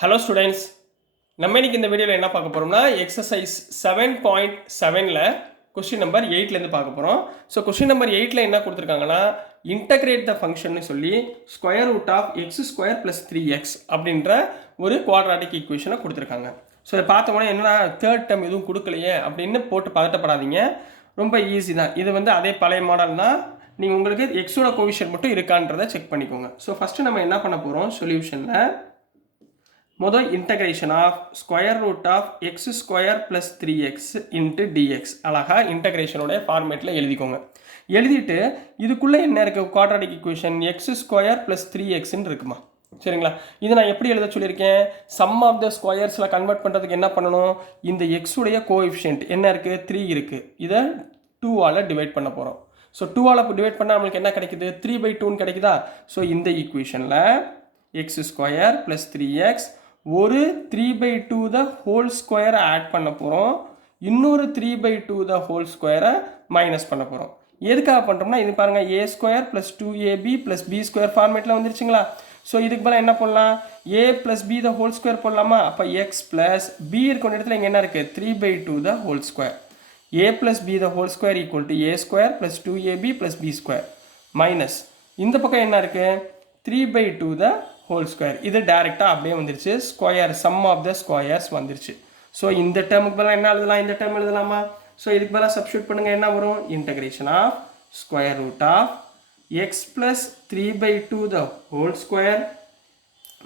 Hello students, நம்ம இன்னைக்கு இந்த வீடியோவில் என்ன பார்க்க போகிறோம்னா எக்ஸசைஸ் 7.7ல் கொஸ்டின் நம்பர் 8லேருந்து பார்க்க போகிறோம். ஸோ கொஸ்டின் நம்பர் 8ல் என்ன கொடுத்துருக்காங்கன்னா இன்டகிரேட் த ஃபங்க்ஷன் சொல்லி square root of x square plus 3x அப்படின்ற ஒரு குவாட்ராட்டிக் ஈக்குவேஷனை கொடுத்துருக்காங்க. ஸோ இதை பார்த்தோம்னா என்னன்னா தேர்ட் டேர்ம் எதுவும் கொடுக்கலையே அப்படின்னு போட்டு பதட்டப்படாதீங்க, ரொம்ப ஈஸி தான். இது வந்து அதே பழைய மாடல் தான். நீங்கள் உங்களுக்கு எக்ஸோட கோவிஷன் மட்டும் இருக்கான்றதை செக் பண்ணிக்கோங்க. ஸோ ஃபஸ்ட்டு நம்ம என்ன பண்ண போகிறோம், சொல்யூஷனில் முதல் integration of square root of x square plus 3x into dx அழகாக இன்டகிரேஷனோட ஃபார்மேட்டில் எழுதிக்கோங்க. எழுதிட்டு இதுக்குள்ளே என்ன இருக்குது, quadratic equation x square plus 3xன்னு இருக்குமா, சரிங்களா? இதை நான் எப்படி எழுத சொல்லியிருக்கேன், சம் ஆஃப் த ஸ்கொயர்ஸில் கன்வெர்ட் பண்ணுறதுக்கு என்ன பண்ணணும், இந்த எக்ஸுடைய கோஎஃபிஷியன்ட் என்ன இருக்குது, 3 இருக்குது, இதை 2ஆல் டிவைட் பண்ண போகிறோம். ஸோ 2ஆல் டிவைட் பண்ணால் நம்மளுக்கு என்ன கிடைக்குது, 3/2ன்னு கிடைக்குதா? ஸோ இந்த ஈக்குவேஷனில் எக்ஸ் ஸ்கொயர் ப்ளஸ் 3x ஒரு 3/2 த ஹோல் ஸ்கொயரை ஆட் பண்ண போகிறோம், இன்னொரு 3/2 த ஹோல் ஸ்கொயரை மைனஸ் பண்ண போகிறோம். எதுக்காக பண்ணுறோம்னா இது பாருங்கள், a square plus 2ab plus b square ஃபார்மேட்டில் வந்துருச்சுங்களா? ஸோ இதுக்கு பதிலாக என்ன பண்ணலாம், a plus b the whole square போடலாமா? அப்போ x ப்ளஸ் b இருக்கிற இடத்துல இங்கே என்ன இருக்குது, 3/2 the whole square. a plus b the whole square equal to a square plus 2ab plus b square minus இந்த பக்கம் என்ன இருக்குது, 3/2 த ஹோல் ஸ்கொயர். இது டைரெக்டாக அப்படியே வந்துருச்சு, square sum of the squares வந்துருச்சு. ஸோ இந்த டேர்முக்கு பதிலாக என்ன எழுதலாம், இந்த டேர்ம் எழுதலாமா? ஸோ இதுக்கு பதிலாக சப்ஸ்டியூட் பண்ணுங்கள், என்ன வரும், integration of square root of x plus 3/2 the whole square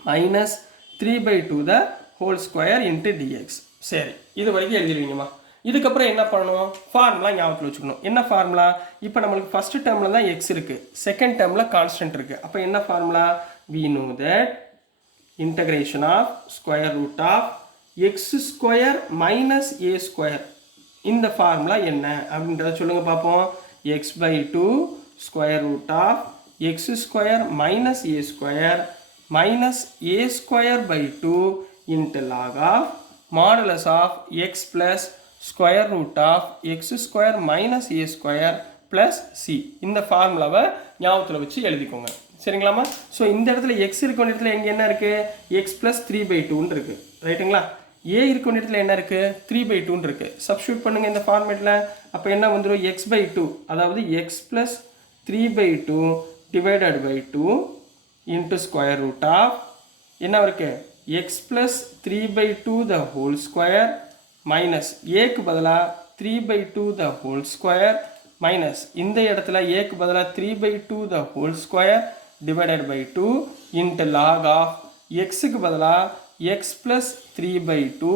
minus 3/2 the whole square into dx. சரி, இது வரைக்கும் எழுதிடுவீங்கம்மா. இதுக்கப்புறம் என்ன பண்ணணும், ஃபார்முலா ஞாபகத்தில் வச்சுக்கணும். என்ன ஃபார்முலா, இப்போ நம்மளுக்கு ஃபஸ்ட்டு டேர்மில் தான் எக்ஸ் இருக்குது, செகண்ட் டேர்மில் கான்ஸ்டன்ட் இருக்குது. அப்போ என்ன formula, we know that integration of square root of x square minus a square இந்த ஃபார்முலா என்ன அப்படின்றத சொல்லுங்க பார்ப்போம். x by 2 square root of x square minus a square minus a square by 2 into log of modulus of x plus square root of x square minus a square plus c. இந்த ஃபார்முலாவை ஞாபகத்தில் வச்சு எழுதிக்கோங்க, சரிங்களாமா? So இந்த இடத்துல X இருக்க வேண்டிய இடத்துல எங்கே என்ன இருக்குது, எக்ஸ் ப்ளஸ் 3/2ன்னு இருக்குது, ரைட்டுங்களா? ஏ இருக்க வேண்டிய இடத்துல என்ன இருக்குது, 3/2ன்னு இருக்குது. சப்ஸ்டியூட் பண்ணுங்கள் இந்த ஃபார்மேட்டில். அப்போ என்ன வந்துடும், x/2 அதாவது x plus 3/2 divided by 2 into square root of என்ன இருக்குது, x plus 3/2 the whole square minus ஏக்கு பதிலாக 3/2 த ஹோல் ஸ்கொயர் மைனஸ் இந்த இடத்துல ஏக்கு பதிலாக 3/2 the whole square divided by 2 into log of xக்கு பதிலாக x plus 3/2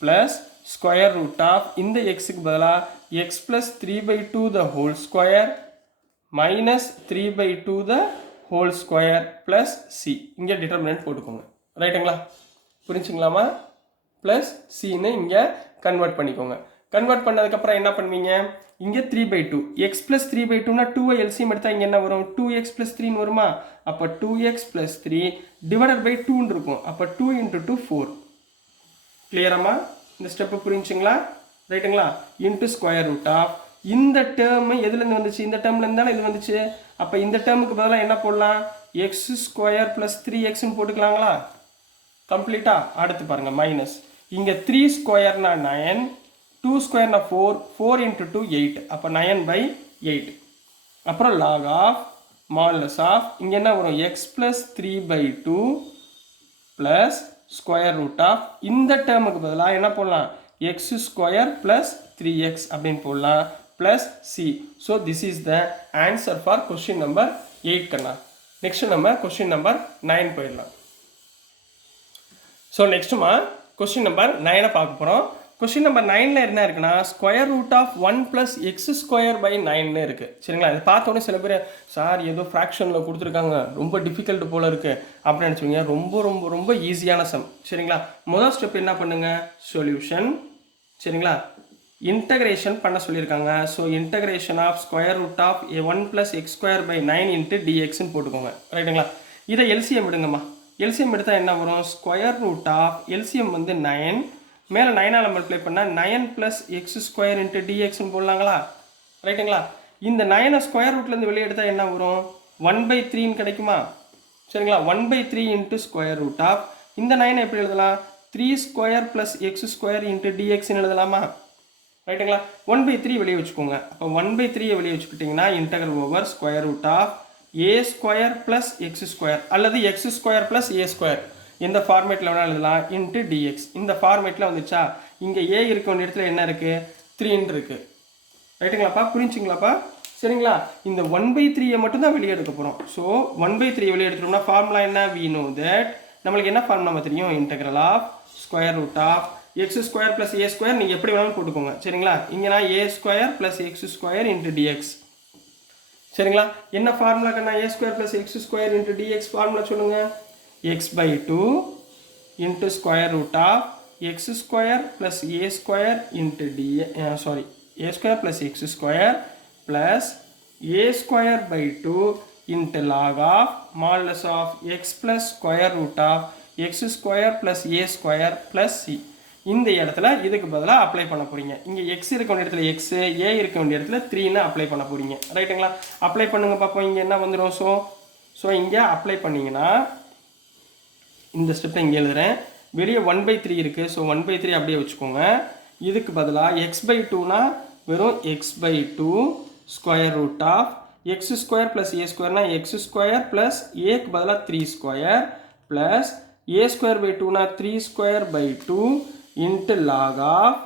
plus square root of இந்த xக்கு பதிலாக x plus 3/2 the whole square minus 3/2 the whole square plus c. இங்கே determinant போட்டுக்கோங்க, ரைட்டுங்களா? புரிஞ்சுங்களாமா? plus cன்னு இங்கே கன்வெர்ட் பண்ணிக்கோங்க. கன்வெர்ட் பண்ணதுக்கப்புறம் என்ன பண்ணுவீங்க, இங்கே 3/2 எக்ஸ் ப்ளஸ் 3/2னா 2 எல்சிஎம் எடுத்தால் இங்கே என்ன வரும், 2x + 3ன்னு வருமா? அப்போ 2x + 3 டிவைடட் பை 2ன்னு இருக்கும். அப்போ 2 × 2 4. கிளியராமா? இந்த ஸ்டெப்பு புரிஞ்சுங்களா, ரைட்டுங்களா? இன்ட்டு ஸ்கொயர் ரூட் ஆஃப் இந்த டேர்மு எதுலேருந்து வந்துச்சு, இந்த டேர்மில் இருந்தாலும் இது வந்துச்சு. அப்போ இந்த டேர்முக்கு பதிலாக என்ன போடலாம், எக்ஸ் ஸ்கொயர் ப்ளஸ் 3xன்னு போட்டுக்கலாங்களா? கம்ப்ளீட்டாக. அடுத்து பாருங்கள் மைனஸ், இங்கே 3 ஸ்கொயர்னா 9, 2 ஸ்கொயர்னா 4, 4 × 2 8, அப்போ 9/8. அப்புறம் லாக் ஆஃப் மாடுலஸ் ஆஃப் இங்கே என்ன வரும், x plus 3/2 plus square root of இந்த டேர்முக்கு பதிலாக என்ன போடலாம், எக்ஸ் ஸ்கொயர் ப்ளஸ் 3x அப்படின்னு போடலாம் plus C. So this is the answer for question number 8 கண்ணா. நெக்ஸ்ட் நம்ம கொஸ்டின் நம்பர் 9 போயிடலாம். ஸோ நெக்ஸ்ட்டுமா கொஸ்டின் நம்பர் 9 பார்க்க போகிறோம். கொஸ்டின் நம்பர் 9ல் என்ன இருக்குன்னா, square root of 1 + x square by 9ன்னு இருக்குது, சரிங்களா? இது பார்த்தோன்னே சில பேர் சார் ஏதோ ஃப்ராக்ஷனில் கொடுத்துருக்காங்க, ரொம்ப டிஃபிகல்ட் போல் இருக்குது அப்படின்னு நினச்சிங்க. ரொம்ப ரொம்ப ரொம்ப ஈஸியான சம், சரிங்களா? முதல் ஸ்டெப் என்ன பண்ணுங்கள், சொல்யூஷன், சரிங்களா? இன்டகிரேஷன் பண்ண சொல்லியிருக்காங்க. So integration of square root of 1 + x square by 9 into டிஎக்ஸ்ன்னு போட்டுக்கோங்க, ரைட்டுங்களா? இதை எல்சிஎம் எடுங்கம்மா. எல்சிஎம் எடுத்தால் என்ன வரும், ஸ்கொயர் ரூட் ஆஃப் எல்சிஎம் வந்து 9, மேலே 9ஆல் மல்டிப்ளை பண்ணால் 9 + x ஸ்கொயர் இன்ட்டு டிஎக்ஸ்ன்னு போடலாங்களா, ரைட்டுங்களா? இந்த 9 ஸ்கொயர் ரூட்லேருந்து வெளியே எடுத்தால் என்ன வரும், 1/3ன்னு கிடைக்குமா, சரிங்களா? 1/3 இன்ட்டு ஸ்கொயர் ரூட் ஆஃப் இந்த 9 எப்படி எழுதலாம்? 3 square plus x square into டிஎக்ஸ்ன்னு எழுதலாமா? ரைட்டுங்களா? 1/3 வெளியே வச்சுக்கோங்க. அப்போ 1/3 வெளியே வச்சுக்கிட்டிங்கன்னா integral over square root of a square plus x square அல்லது x square plus a square எந்த ஃபார்மேட்டில் வேணாலும் எழுதலாம் இன்ட்டு டிஎக்ஸ். இந்த ஃபார்மேட்டில் வந்துச்சா? இங்கே ஏ இருக்க வேண்டிய இடத்துல என்ன இருக்குது? 3 இருக்குது. ரைட்டுங்களாப்பா? புரிஞ்சுங்களாப்பா? சரிங்களா? இந்த 1/3 மட்டும் தான் வெளியே எடுக்க போகிறோம். ஸோ 1/3 வெளியே எடுத்துட்டோம்னா ஃபார்முலா என்ன? வி நோ தட் நம்மளுக்கு என்ன ஃபார்முலா தெரியும்? Integral of square root of x square plus a square நீங்கள் எப்படி வேணாலும் போட்டுக்கோங்க. சரிங்களா? இங்கேனா a square plus x square into dx. சரிங்களா? என்ன ஃபார்முலாக்குன்னா a square plus x square into dx formula சொல்லுங்கள். x/2 into square root of x square plus a square into a square plus x square plus a square by 2 into log of modulus of x plus square root of x square plus a square plus C. இந்த இடத்துல இதுக்கு பதிலாக apply பண்ண போகிறீங்க. இங்கே X இருக்க வேண்டிய இடத்துல எக்ஸு, ஏ இருக்க வேண்டிய இடத்துல 3ன்னு அப்ளை பண்ண போகிறீங்க. ரைட்டுங்களா? அப்ளை பண்ணுங்க பார்ப்போம். இங்கே என்ன வந்துடும்? ஸோ இங்கே அப்ளை பண்ணிங்கன்னா இந்த ஸ்டெப்பை இங்கே எழுதுகிறேன். வெளியே 1/3 இருக்குது. ஸோ 1/3 அப்படியே வச்சுக்கோங்க. இதுக்கு பதிலாக x/2னா வெறும் x/2 square root of x square plus a ஸ்கொயர்னா எக்ஸ் ஸ்கொயர் ப்ளஸ் ஏக்கு பதிலாக 3 square plus a square by 2னா 3 square by 2 into log of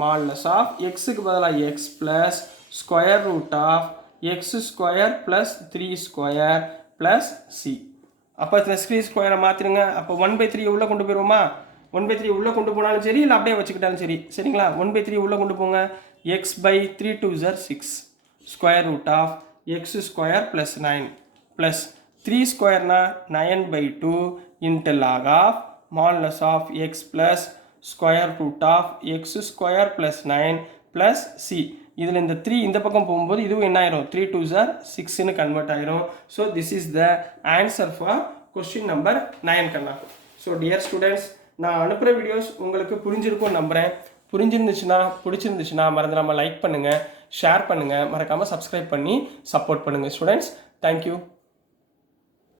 modulus of எக்ஸுக்கு பதிலாக x plus square root of x square plus 3 square plus c. அப்போ three ஸ்கொயரை மாற்றிடுங்க. அப்போ 1/3 உள்ளே கொண்டு போயிடுவோமா? 1/3 உள்ளே கொண்டு போனாலும் சரி, இல்லை அப்படியே வச்சுக்கிட்டாலும் சரி. சரிங்களா? 1/3 உள்ளே கொண்டு போங்க. x/3 2 are 6 square root of x square plus 9 plus 3 ஸ்கொயர்னா 9/2 into log of modulus of x plus square root of x square plus 9 plus C. இதில் இந்த 3 இந்த பக்கம் போகும்போது இதுவும் என்ன ஆயிரும்? 3 2s are 6ன்னு கன்வெர்ட் ஆயிரும். So this is the answer for question number 9 கண்ணா. ஸோ டியர் ஸ்டூடெண்ட்ஸ், நான் அனுப்புகிற வீடியோஸ் உங்களுக்கு புரிஞ்சிருக்கும்னு நம்புகிறேன். பிடிச்சிருந்துச்சுன்னா மறந்துடாமல் லைக் பண்ணுங்கள், ஷேர் பண்ணுங்கள், மறக்காமல் சப்ஸ்கிரைப் பண்ணி சப்போர்ட் பண்ணுங்கள் ஸ்டூடெண்ட்ஸ். தேங்க்யூ.